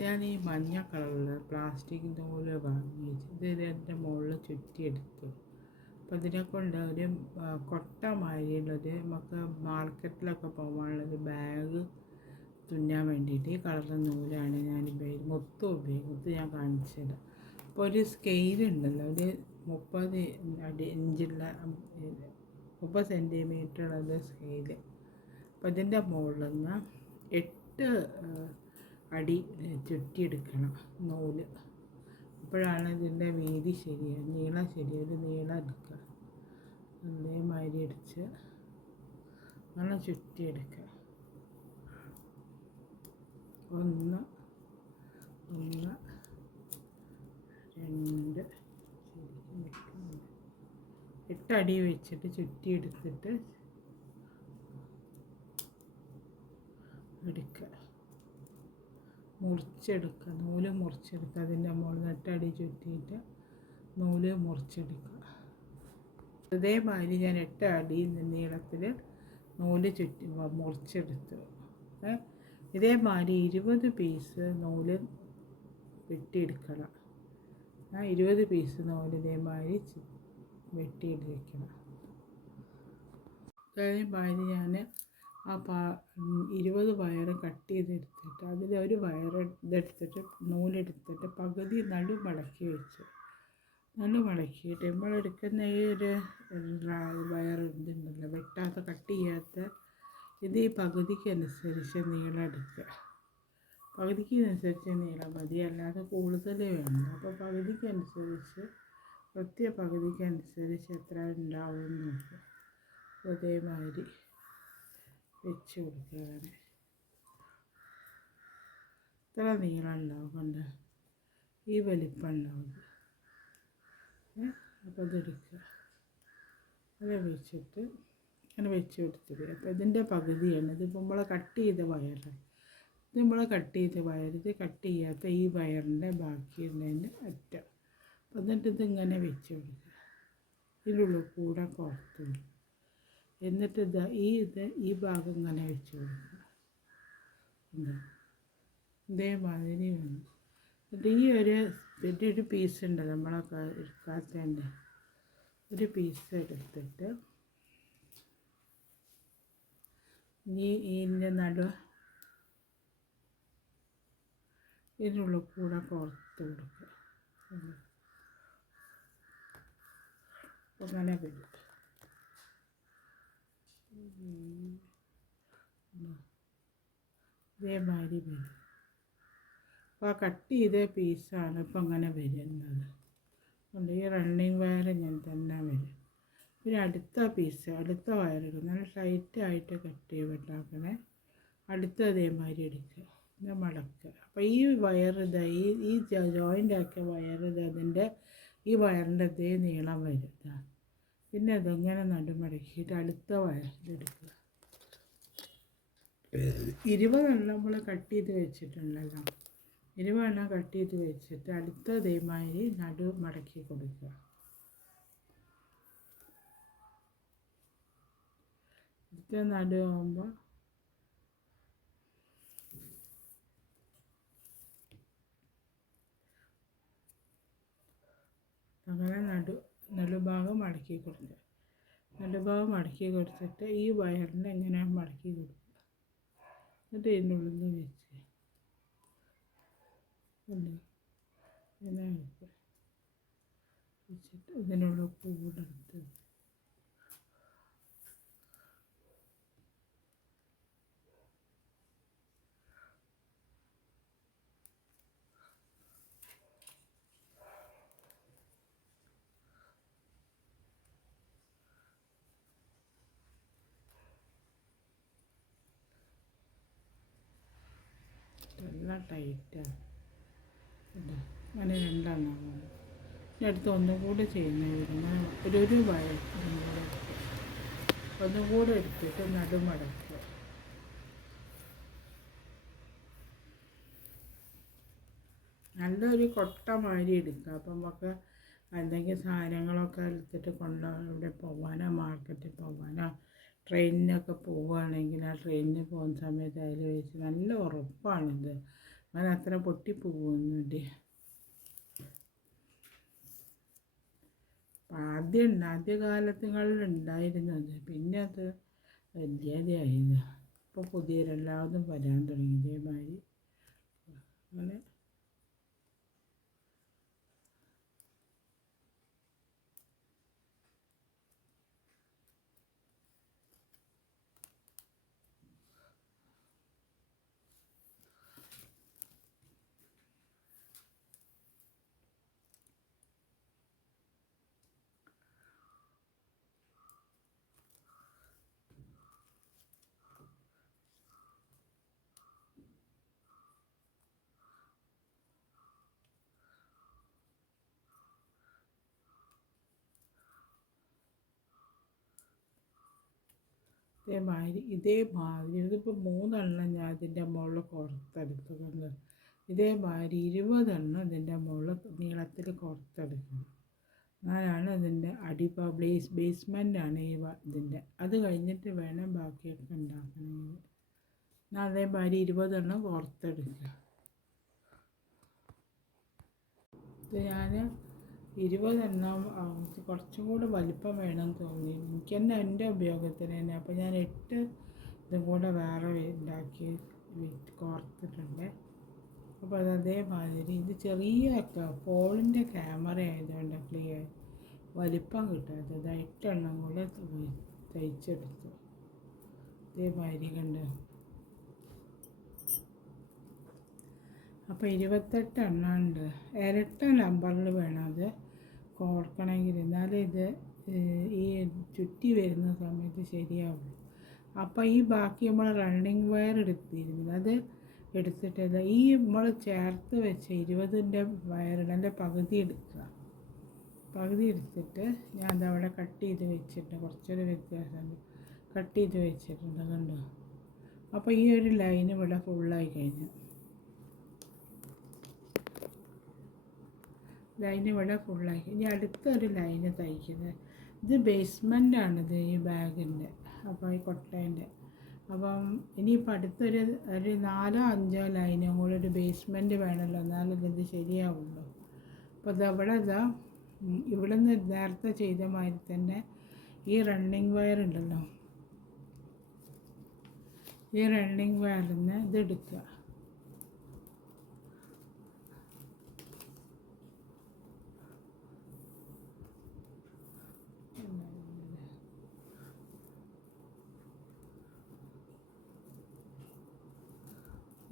ഞാൻ ഈ മഞ്ഞ കളറിൽ പ്ലാസ്റ്റിക് നൂല് വാങ്ങി വെച്ച് ഇത് എൻ്റെ മുകളിൽ ചുറ്റിയെടുത്തു. അപ്പോൾ ഇതിനെക്കൊണ്ട് ഒരു കൊട്ട മാതിരിയുള്ളൊരു നമുക്ക് മാർക്കറ്റിലൊക്കെ പോകാനുള്ളൊരു ബാഗ് തുന്നാൻ വേണ്ടിയിട്ട് ഈ കളറിലെ നൂലാണ് ഞാൻ മുത്തും ഉപയോഗിക്കുന്നത്. ഞാൻ കാണിച്ചു തരാം. അപ്പോൾ ഒരു സ്കെയിലുണ്ടല്ലോ, ഒരു 30 സെൻറ്റിമീറ്ററുള്ള സ്കെയില്. അപ്പോൾ ഇതിൻ്റെ മുകളിൽ നിന്ന് 8 അടി ചുറ്റിയെടുക്കണം നൂല്. അപ്പോഴാണ് ഇതിൻ്റെ വീതി ശരിയായി, നീളം ശരിയായി. ഒരു നീളം എടുക്കുക, അതേമാതിരി അടിച്ച് അങ്ങനെ ചുറ്റിയെടുക്കുക. 1 2 8 അടി വെച്ചിട്ട് ചുറ്റിയെടുത്തിട്ട് എടുക്കുക, മുറിച്ചെടുക്കുക, നൂല് മുറിച്ചെടുക്കുക. അതിൻ്റെ മുകളിൽ 8 അടി ചുറ്റിയിട്ട് നൂല് മുറിച്ചെടുക്കുക. അതേമാതിരി ഞാൻ 8 അടി നീളത്തിൽ നൂല് ചുറ്റി മുറിച്ചെടുത്തു. ഇതേമാതിരി 20 പീസ് നൂല് വെട്ടിയെടുക്കണം. 20 പീസ് നൂല് ഇതേമാതിരി വെട്ടിയെടുക്കണം. അതേമാതിരി ഞാൻ 20 വയറ് കട്ട് ചെയ്തെടുത്തിട്ട് അതിലൊരു വയർ ഇതെടുത്തിട്ട് നൂലെടുത്തിട്ട് പകുതി മടക്കി വെച്ചു. മടക്കിയിട്ട് നമ്മളെടുക്കുന്ന ഈ ഒരു വയർ ഇതുണ്ടല്ലോ, വെട്ടാത്ത കട്ട് ചെയ്യാത്ത ഇത് ഈ പകുതിക്കനുസരിച്ച് നീളം എടുക്കുക. പകുതിക്കനുസരിച്ച് നീളം മതി, അല്ലാതെ കൂടുതൽ വേണം. അപ്പോൾ പകുതിക്കനുസരിച്ച് പകുതിക്കനുസരിച്ച് എത്ര ഉണ്ടാവും നോക്കുക. അതേമാതിരി വെച്ച് കൊടുക്കുക. ഇത്ര നീളം ഉണ്ടാവും, കൊണ്ട് ഈ വലിപ്പം ഉണ്ടാവും. അപ്പോൾ ഇതെടുക്കുക, അത് വെച്ചിട്ട് അങ്ങനെ വെച്ച് കൊടുത്തിട്ട് അപ്പോൾ ഇതിൻ്റെ പകുതിയാണ്. ഇതിപ്പോൾ നമ്മൾ കട്ട് ചെയ്ത വയറ്, ഇത് കട്ട് ചെയ്യാത്ത ഈ വയറിൻ്റെ ബാക്കിയുള്ളതിൻ്റെ അറ്റം. അപ്പോൾ എന്നിട്ട് ഇതിങ്ങനെ വെച്ച് കൊടുക്കുക, ഇതിനുള്ളിൽ കൂടെ കോർത്തു. എന്നിട്ട് ഈ ഭാഗം ഇങ്ങനെ വെച്ച് കൊടുക്കുക. ഇതേമാതിരി വേണം. എന്നിട്ട് ഈ ഒരു പീസ് ഉണ്ടല്ലോ നമ്മളൊക്കെ എടുക്കാത്തതിൻ്റെ ഒരു പീസ് എടുത്തിട്ട് ഇതിൻ്റെ ഇതിനുള്ളിൽ കൂടെ കോർത്ത് കൊടുക്കുക. അങ്ങനെ വരും. ഇതേമാതിരി വരും. അപ്പോൾ കട്ട് ചെയ്ത പീസാണ് ഇപ്പം അങ്ങനെ വരുന്നത്. ഈ റണ്ണിങ് വയർ ഇങ്ങനെ തന്നെ വരും. പിന്നെ അടുത്ത വയറിടും. നല്ല ടൈറ്റായിട്ട് കട്ട് ചെയ്തിട്ടാക്കണേ. അതേമാതിരി എടുക്കുക, പിന്നെ മടക്കുക. അപ്പോൾ ഈ വയർ ഈ ജോയിൻ്റ് ആക്കിയ വയർ അതിൻ്റെ ഈ വയറിൻ്റെ അതേ നീളം വരും. പിന്നെ അതങ്ങനെ നടുമടക്കിയിട്ട് അടുത്ത വയറിലെടുക്കുക. 20 നമ്മൾ കട്ട് ചെയ്ത് വെച്ചിട്ടുണ്ടല്ലോ, 20 കട്ട് ചെയ്ത് വെച്ചിട്ട് അതേമാതിരി നടു മടക്കി കൊടുക്കുക. നടുവാകുമ്പോൾ അങ്ങനെ നടുഭാഗം മടക്കി കൊടുക്കുക. നടുഭാഗം മടക്കി കൊടുത്തിട്ട് ഈ വയറിൻ്റെ എങ്ങനെ മടക്കി കൊടുക്കുക. എന്നിട്ട് ഇതിൻ്റെ ഉള്ളിൽ വെച്ച് വെച്ചിട്ട് ഇതിനുള്ള കൂടെടുത്ത് നല്ല ടൈറ്റാണ്. അങ്ങനെ 2 ഇനി അടുത്ത് ഒന്നും കൂടെ ചെയ്യുന്നത് ഒരു വയർ ഒന്നും കൂടെ എടുത്തിട്ട് നടുമടക്കുക. നല്ലൊരു കൊട്ട മാതിരി എടുക്കുക. അപ്പം നമുക്ക് എന്തെങ്കിലും സാധനങ്ങളൊക്കെ എടുത്തിട്ട് ഇവിടെ പോകാനോ മാർക്കറ്റിൽ പോകാനോ ട്രെയിനിനൊക്കെ പോവുകയാണെങ്കിൽ ആ ട്രെയിനിന് പോകുന്ന സമയത്ത് അതിൽ വെച്ച് നല്ല ഉറപ്പാണിത്. അങ്ങനെ അത്ര പൊട്ടിപ്പോകുന്നില്ല. ആദ്യകാലത്തുകളിൽ ഉണ്ടായിരുന്നത്, പിന്നെ അത് വലിയതായില്ല. ഇപ്പോൾ പുതിയതെല്ലാതും വരാൻ തുടങ്ങി ഇതേമാതിരി. അങ്ങനെ ഇതേമാതിരി ഇതിപ്പോൾ 3 ഞാൻ ഇതിൻ്റെ മുകളിൽ പുറത്തെടുത്തത്. ഇതേമാതിരി 20 ഇതിൻ്റെ മുകളിൽ നീളത്തിൽ പുറത്തെടുക്കണം. എന്നാലാണ് ഇതിൻ്റെ ബേസ്മെൻറ്റാണ് ഇതിൻ്റെ. അത് കഴിഞ്ഞിട്ട് വേണം ബാക്കിയൊക്കെ ഉണ്ടാക്കണമെങ്കിൽ. എന്നാൽ അതേമാതിരി 20 പുറത്തെടുക്കുക. ഇത് ഞാൻ 20 കുറച്ചും കൂടെ വലിപ്പം വേണമെന്ന് തോന്നി എനിക്ക് തന്നെ, എൻ്റെ ഉപയോഗത്തിന് തന്നെ. അപ്പോൾ ഞാൻ 8 ഇതും കൂടെ വേറെ ഉണ്ടാക്കി കോർത്തിട്ടുണ്ട്. അപ്പോൾ അതേമാതിരി ഇത് ചെറിയ ഫോണിൻ്റെ ക്യാമറ ആയതുകൊണ്ട് ക്ലിയർ വലിപ്പം കിട്ടാത്തത് 8 കൂടെ തയ്ച്ചെടുത്തു. ഇതേമാതിരി കണ്ട്. അപ്പോൾ 28 ഉണ്ട്. ഇരട്ട നമ്പറിൽ വേണം അത് കോർക്കണമെങ്കിൽ, എന്നാലേ ഇത് ഈ ചുറ്റി വരുന്ന സമയത്ത് ശരിയാവും. അപ്പോൾ ഈ ബാക്കി നമ്മൾ റണ്ണിങ് വയർ എടുത്തിരുന്നത് അത് എടുത്തിട്ടില്ല. ഈ നമ്മൾ ചേർത്ത് വെച്ച 20ൻ്റെ വയറിൻ്റെ പകുതി എടുക്കുക. പകുതി എടുത്തിട്ട് ഞാൻ അതവിടെ കട്ട് ചെയ്ത് വെച്ചിട്ട്, കുറച്ചൊരു വ്യത്യാസമുണ്ട്, കട്ട് ചെയ്ത് വെച്ചിട്ടുണ്ട് കണ്ടോ. അപ്പോൾ ഈ ഒരു ലൈൻ ഇവിടെ ഫുള്ളായി കഴിഞ്ഞു. ലൈൻ ഇവിടെ ഫുള്ളായി. ഇനി അടുത്തൊരു ലൈന് തയ്ക്കുന്നത്. ഇത് ബേസ്മെൻറ്റാണിത് ഈ ബാഗിൻ്റെ, അപ്പോൾ ഈ കൊട്ടേൻ്റെ. അപ്പം ഇനിയിപ്പോൾ അടുത്തൊരു 4-5 ലൈനും കൂടെ ഒരു ബേസ്മെൻറ്റ് വേണമല്ലോ, എന്നാലും ഇത് ശരിയാവുള്ളൂ. അപ്പോൾ ഇതവിടെ ഇവിടെ നിന്ന് നേരത്തെ ചെയ്ത മാതിരി തന്നെ ഈ റണ്ണിങ് വയർ ഉണ്ടല്ലോ, ഈ റണ്ണിങ് വയറിൽ നിന്ന് ഇതെടുക്കുക.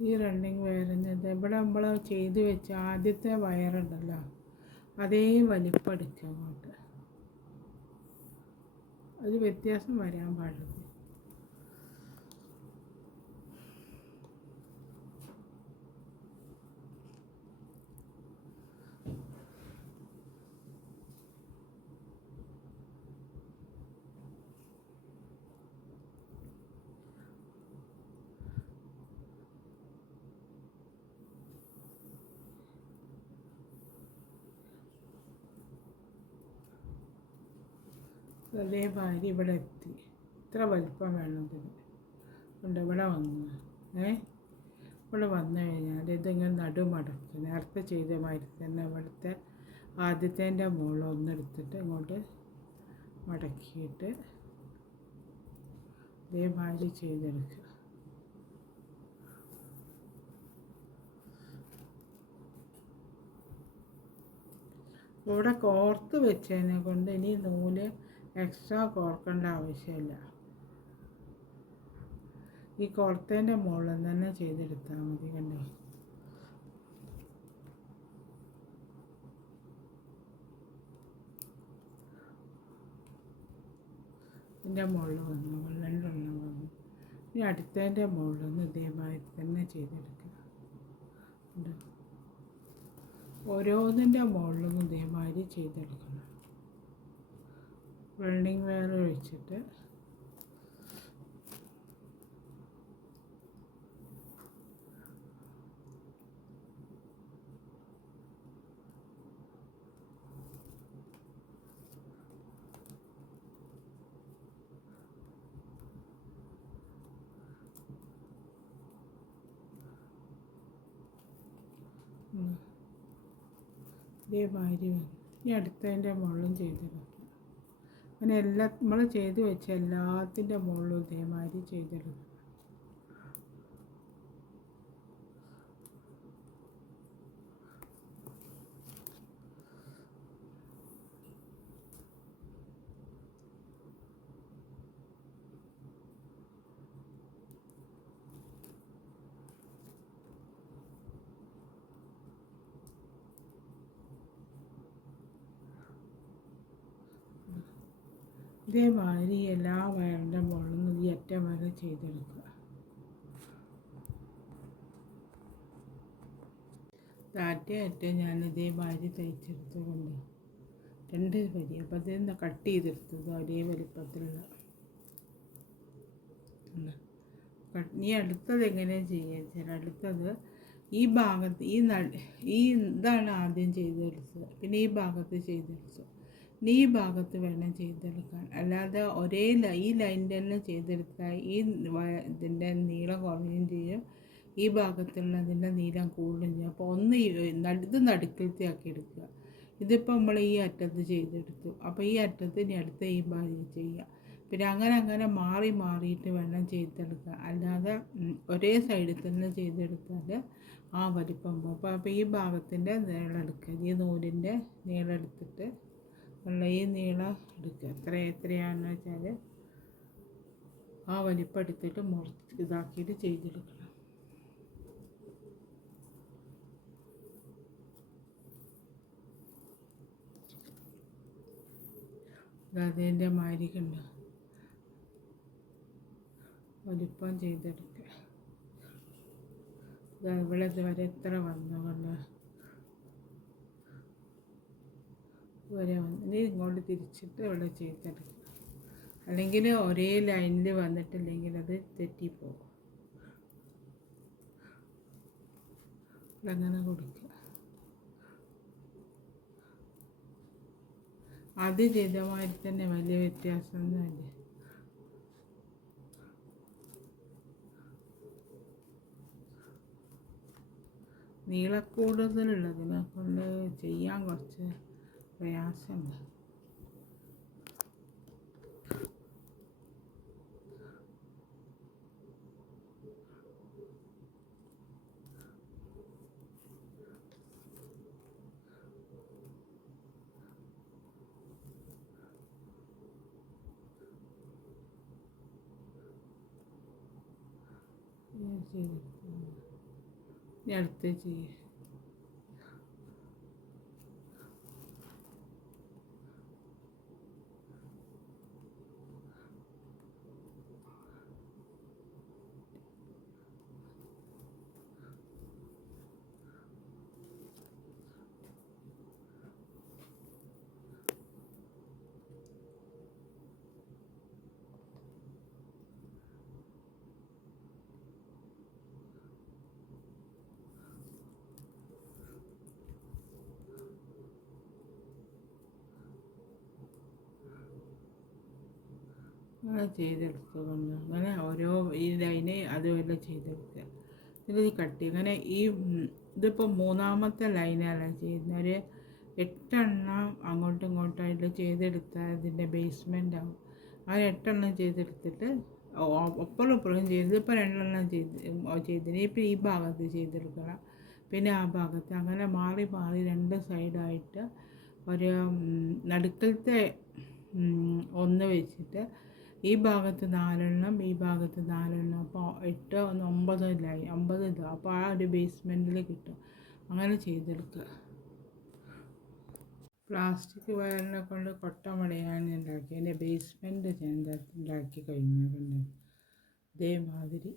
ഈ റണ്ണിങ് വയറിന് ഇവിടെ നമ്മൾ ചെയ്ത് വെച്ച ആദ്യത്തെ വയറുണ്ടല്ലോ, അതേ വലിപ്പം എടുക്കുക അങ്ങോട്ട്. ഒരു വ്യത്യാസം വരാൻ പാടില്ല. അതേമാതിരി ഇവിടെ എത്തി. ഇത്ര വലിപ്പം വേണം ഇതിന്. കൊണ്ട് ഇവിടെ വന്നു ഇവിടെ വന്നു കഴിഞ്ഞാൽ ഇതിങ്ങനെ നടുമടക്കുക. നേരത്തെ ചെയ്ത മാതിരി തന്നെ ഇവിടുത്തെ ആദ്യത്തേൻ്റെ മുകളിൽ ഒന്നെടുത്തിട്ട് ഇങ്ങോട്ട് മടക്കിയിട്ട് ഇതേമാതിരി ചെയ്തെടുക്കുക. ഇവിടെ കോർത്ത് വെച്ചതിനെ കൊണ്ട് ഇനി നൂല് എക്സ്ട്രാ കോർക്കേണ്ട ആവശ്യമില്ല. ഈ കോർത്തേൻ്റെ മുകളിൽ തന്നെ ചെയ്തെടുത്താൽ മതി. കണ്ടോ, ഇതിൻ്റെ മുകളിൽ വന്നു, 2 വന്നു. ഇനി അടുത്തതിൻ്റെ മുകളിൽ നിന്ന് ഇതേമാതിരി തന്നെ ചെയ്തെടുക്കുക. ഓരോന്നിൻ്റെ മുകളിലും ഇതേമാതിരി ചെയ്തെടുക്കണം. റണ്ണിങ് വയർ ഒഴിച്ചിട്ട് ഇതേമാതിരി വന്നു. ഇനി അടുത്തതിൻ്റെ മുകളിലും ചെയ്തെടുക്കുക. അങ്ങനെ നമ്മൾ ചെയ്ത് വെച്ച എല്ലാത്തിൻ്റെ മുകളിലും ഇതേമാതിരി ചെയ്തെടുക്കുക. ഇതേമാതിരി എല്ലാ വയറിൻ്റെ മുകളിലും ഈ അറ്റം വരെ ചെയ്തെടുക്കുക. അറ്റം ഞാൻ ഇതേമാതിരി തയ്ച്ചെടുത്തുകൊണ്ട് 2 വരി. അപ്പോൾ അതിൽ നിന്ന് കട്ട് ചെയ്തെടുത്തത് ഒരേ വലിപ്പത്തിലുള്ള. ഇനി അടുത്തത് എങ്ങനെയാണ് ചെയ്യുക വെച്ചാൽ, അടുത്തത് ഈ ഭാഗത്ത് ഇതാണ് ആദ്യം ചെയ്തെടുത്തത്, പിന്നെ ഈ ഭാഗത്ത് ചെയ്തെടുത്തു. ഇനി ഈ ഭാഗത്ത് വേണം ചെയ്തെടുക്കാൻ. അല്ലാതെ ഈ ലൈനിൻ്റെ തന്നെ ചെയ്തെടുത്താൽ ഇതിൻ്റെ നീളം കുറയുകയും ചെയ്യും, ഈ ഭാഗത്തുള്ള അതിൻ്റെ നീളം കൂടുകയും ചെയ്യും. അപ്പോൾ ഇത് നടുക്കലത്തെ ആക്കി എടുക്കുക. ഇതിപ്പോൾ നമ്മൾ ഈ അറ്റത്ത് ചെയ്തെടുത്തു. അപ്പോൾ ഈ അറ്റത്ത് ഇനി അടുത്ത ഈ ഭാഗം ചെയ്യുക. പിന്നെ അങ്ങനെ മാറിയിട്ട് വേണം ചെയ്തെടുക്കുക. അല്ലാതെ ഒരേ സൈഡിൽ തന്നെ ചെയ്തെടുത്താൽ ആ വലിപ്പം പോകും. അപ്പോൾ ഈ ഭാഗത്തിൻ്റെ നീളം എടുക്കുക. ഈ നൂലിൻ്റെ നീളം എടുത്തിട്ട് ഈ നീളം എടുക്കുക. എത്രയാണെന്ന് വെച്ചാൽ ആ വലിപ്പം എടുത്തിട്ട് ഇതാക്കിയിട്ട് ചെയ്തെടുക്കണം. അതിൻ്റെ മാരിക്കുണ്ട് വലിപ്പം ചെയ്തെടുക്കുക. ഇവിടെ ഇതുവരെ എത്ര വന്നുകൊണ്ട് വരെ വന്ന് ഇനി ഇങ്ങോട്ട് തിരിച്ചിട്ട് ഇവിടെ ചെയ്തെടുക്കുക. അല്ലെങ്കിൽ ഒരേ ലൈനിൽ വന്നിട്ടില്ലെങ്കിൽ അത് തെറ്റിപ്പോകും. അങ്ങനെ കൊടുക്കുക. അത് ചെയ്ത മാതിരി തന്നെ, വലിയ വ്യത്യാസമൊന്നുമില്ല. നീളക്കൂടുതലുള്ളതിനെ കൊണ്ട് ചെയ്യാൻ കുറച്ച് പ്രയാസമുണ്ട്. അടുത്ത് ചെയ്യും. അങ്ങനെ ചെയ്തെടുത്തുകൊണ്ട് അങ്ങനെ ഓരോ ഈ ലൈന് അതുപോലെ ചെയ്തെടുക്കുക. ഇത് കട്ടി അങ്ങനെ ഇതിപ്പോൾ 3ാമത്തെ ലൈനാണ് ചെയ്യുന്നത്. ഒരു 8 എണ്ണം അങ്ങോട്ടും ഇങ്ങോട്ടായിട്ട് ചെയ്തെടുത്താൽ ഇതിൻ്റെ ബേസ്മെൻ്റ് ആവും. ആ 8 എണ്ണം ചെയ്തെടുത്തിട്ട് ഒപ്പളും ചെയ്ത് ഇപ്പോൾ 2 എണ്ണം ചെയ്തിന്. ഇപ്പോൾ ഈ ഭാഗത്ത് ചെയ്തെടുക്കണം, പിന്നെ ആ ഭാഗത്ത്, അങ്ങനെ മാറി 2 സൈഡായിട്ട് ഒരു നടുക്കലത്തെ 1 വെച്ചിട്ട് ഈ ഭാഗത്ത് 4 എണ്ണം, ഈ ഭാഗത്ത് 4 എണ്ണം. അപ്പോൾ 8 9 ലൈൻ 9 ഇതാ. അപ്പോൾ ആ ഒരു ബേസ്മെൻറ്റിൽ കിട്ടും. അങ്ങനെ ചെയ്തെടുക്കുക. പ്ലാസ്റ്റിക് വയറിനെ കൊണ്ട് കൊട്ടമടയാണ് ഉണ്ടാക്കി. അതിൻ്റെ ബേസ്മെൻറ്റ് ഉണ്ടാക്കി കഴിഞ്ഞിട്ടുണ്ട്. ഇതേമാതിരി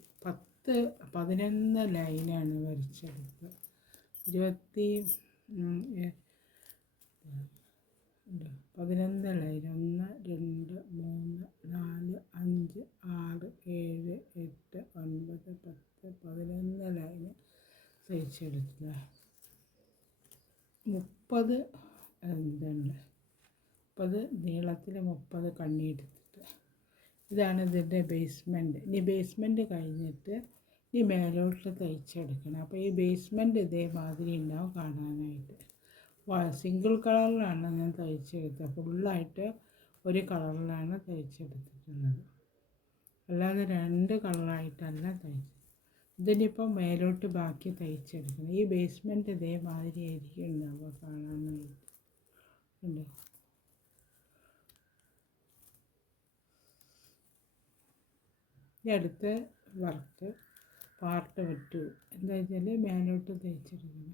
11 ലൈനാണ് വരച്ചെടുക്കുക. 11 ലൈൻ. 1 2 3 4 5 6 7 8 9 10 11 ലൈന് തയ്ച്ചെടുക്കുക. 30 നീളത്തിൽ 30 കണ്ണിയെടുത്തിട്ട് ഇതാണ് ഇതിൻ്റെ ബേസ്മെൻറ്റ്. ഇനി ബേസ്മെൻറ്റ് കഴിഞ്ഞിട്ട് ഈ മേലോട്ട് തയ്ച്ചെടുക്കണം. അപ്പോൾ ഈ ബേസ്മെൻറ്റ് ഇതേമാതിരി ഉണ്ടാവും കാണാനായിട്ട്. സിംഗിൾ കളറിലാണ് ഞാൻ തയ്ച്ചെടുത്തത്. ഫുള്ളായിട്ട് ഒരു കളറിലാണ് തയ്ച്ചെടുത്തിട്ടുള്ളത്, അല്ലാതെ 2 കളറായിട്ടല്ല തയ്ച്ചത്. ഇതിനിപ്പം മേലോട്ട് ബാക്കി തയ്ച്ചെടുക്കണം. ഈ ബേസ്മെൻറ്റ് ഇതേമാതിരി ആയിരിക്കും ഉണ്ടാവുക കാണാനായിട്ട്. ഉണ്ട്. ഈ അടുത്ത വർക്ക് പാർട്ട് 2 എന്താ വെച്ചാൽ മേലോട്ട് തയ്ച്ചെടുക്കണം.